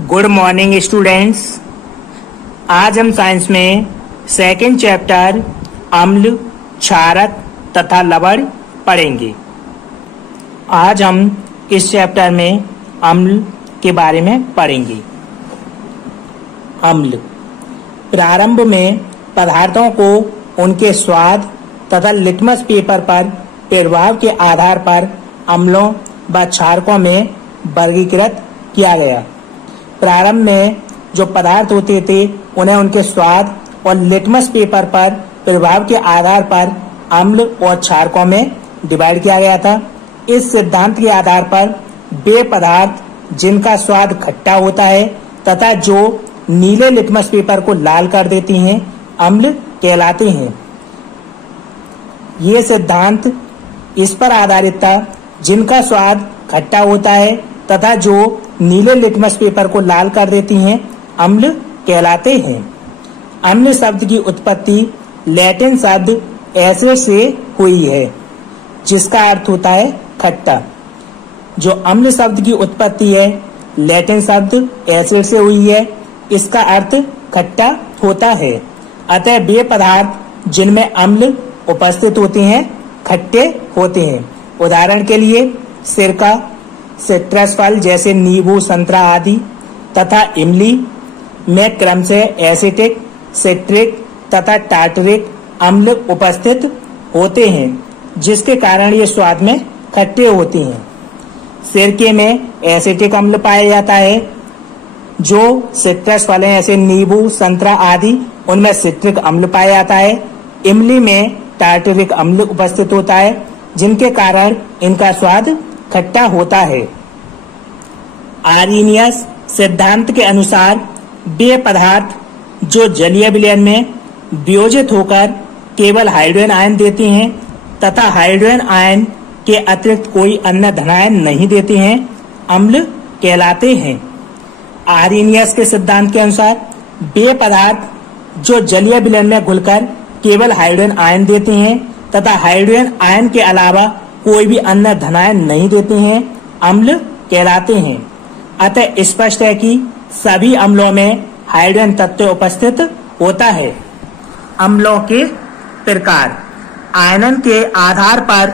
Good morning students. आज हम science में सेकंड चैप्टर अम्ल, क्षारक तथा लवण पढ़ेंगे। आज हम इस चैप्टर में अम्ल के बारे में पढ़ेंगे। अम्ल प्रारंभ में पदार्थों को उनके स्वाद तथा लिटमस पेपर पर प्रभाव के आधार पर अम्लों व क्षारकों में वर्गीकृत किया गया। प्रारंभ में जो पदार्थ होते थे उन्हें उनके स्वाद और लिटमस पेपर पर प्रभाव के आधार पर अम्ल और क्षारकों में डिवाइड किया गया था। इस सिद्धांत के आधार पर वे पदार्थ जिनका स्वाद खट्टा होता है तथा जो नीले लिटमस पेपर को लाल कर देती हैं अम्ल कहलाते हैं। ये सिद्धांत इस पर आधारित था जिनका स्वाद खट्टा होता है तथा जो नीले लिटमस पेपर को लाल कर देती हैं अम्ल कहलाते हैं। अम्ल शब्द की उत्पत्ति लैटिन शब्द एसिड से हुई है जिसका अर्थ होता है खट्टा। जो अम्ल शब्द की उत्पत्ति है लैटिन शब्द एसिड से हुई है, इसका अर्थ खट्टा होता है। अतः वे पदार्थ जिनमें अम्ल उपस्थित होते हैं खट्टे होते हैं। उदाहरण के लिए सिरका, सिट्रस फल जैसे नींबू, संतरा आदि तथा इमली में क्रमशः एसिटिक, सिट्रिक तथा टार्टरिक अम्ल उपस्थित होते हैं जिसके कारण ये स्वाद में खट्टे होते हैं। सिरके में एसिटिक अम्ल पाया जाता है। जो सिट्रस फल हैं जैसे नींबू, संतरा आदि उनमें सिट्रिक अम्ल पाया जाता है। इमली में टार्टरिक अम्ल उपस्थित होता है जिनके कारण इनका स्वाद खट्टा होता है। आर्रेनियस सिद्धांत के अनुसार वे पदार्थ जो जलीय विलयन में वियोजित होकर केवल हाइड्रोजन आयन देते हैं तथा हाइड्रोजन आयन के अतिरिक्त कोई अन्य धनायन नहीं देते हैं अम्ल कहलाते हैं। आर्रेनियस के सिद्धांत के अनुसार वे पदार्थ जो जलीय विलयन में घुलकर केवल हाइड्रोजन आयन देते हैं तथा हाइड्रोजन आयन के अलावा कोई भी अन्य धनायन नहीं देते हैं अम्ल कहलाते हैं। अतः स्पष्ट है कि सभी अम्लों में हाइड्रोजन तत्व उपस्थित होता है। अम्लों के प्रकार आयनन के आधार पर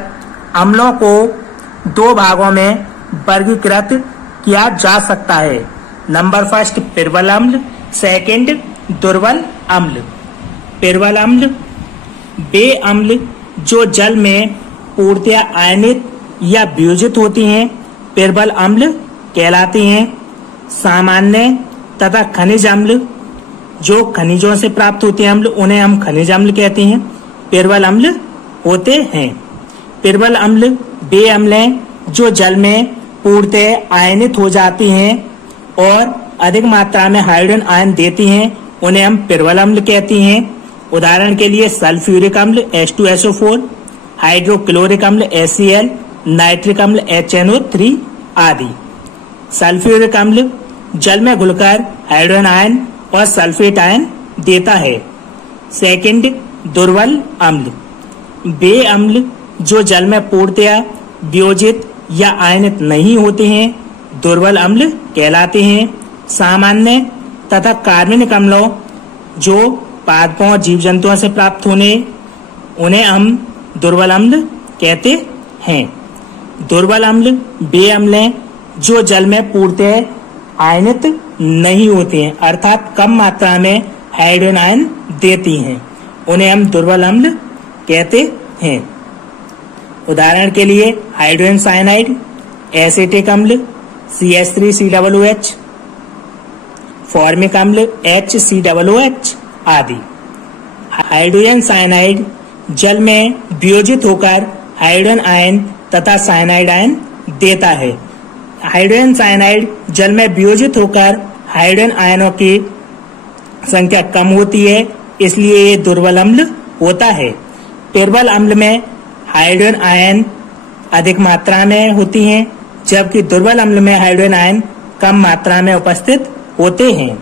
अम्लों को दो भागों में वर्गीकृत किया जा सकता है। नंबर फर्स्ट प्रबल अम्ल, सेकंड दुर्बल अम्ल। प्रबल अम्ल वे अम्ल जो जल में पूर्णतया आयनित या वियोजित होती हैं प्रबल अम्ल कहलाते हैं। सामान्य तथा खनिज अम्ल जो खनिजों से प्राप्त होते हैं अम्ल उन्हें हम खनिज अम्ल कहते हैं, प्रबल अम्ल होते हैं। प्रबल अम्ल वे अम्ल हैं जो जल में पूर्णतः आयनित हो जाती हैं और अधिक मात्रा में हाइड्रोजन आयन देती हैं, उन्हें हम प्रबल अम्ल कहते हैं। उदाहरण के लिए सल्फ्यूरिक अम्ल H2SO4, हाइड्रोक्लोरिक अम्ल HCl, नाइट्रिक अम्ल HNO3 आदि। सल्फ्यूरिक अम्ल जल में घुलकर हाइड्रोजन आयन और सल्फेट आयन देता है। सेकंड दुर्बल अम्ल वे अम्ल जो जल में पूर्णतया वियोजित या आयनित नहीं होते हैं दुर्बल अम्ल कहलाते हैं। सामान्य तथा कार्बनिक अम्लों जो पादपों और जीव जंतुओं से प्राप्त होने उन्हें हम दुर्बल अम्ल कहते हैं। दुर्बल अम्ल वे अम्ल हैं जो जल में पूर्णतः आयनित नहीं होते हैं अर्थात कम मात्रा में हाइड्रोजन आयन देती हैं, उन्हें हम दुर्बल अम्ल कहते हैं। उदाहरण के लिए हाइड्रोजन साइनाइड, एसिटिक अम्ल CH3COOH, फॉर्मिक अम्ल HCOOH आदि। हाइड्रोजन साइनाइड जल में वियोजित होकर हाइड्रोजन आयन तथा साइनाइड आयन देता है। हाइड्रोजन साइनाइड जल में वियोजित होकर हाइड्रोजन आयनों की संख्या कम होती है, इसलिए ये दुर्बल अम्ल होता है। प्रबल अम्ल में हाइड्रोजन आयन अधिक मात्रा में होती हैं जबकि दुर्बल अम्ल में हाइड्रोजन आयन कम मात्रा में उपस्थित होते हैं।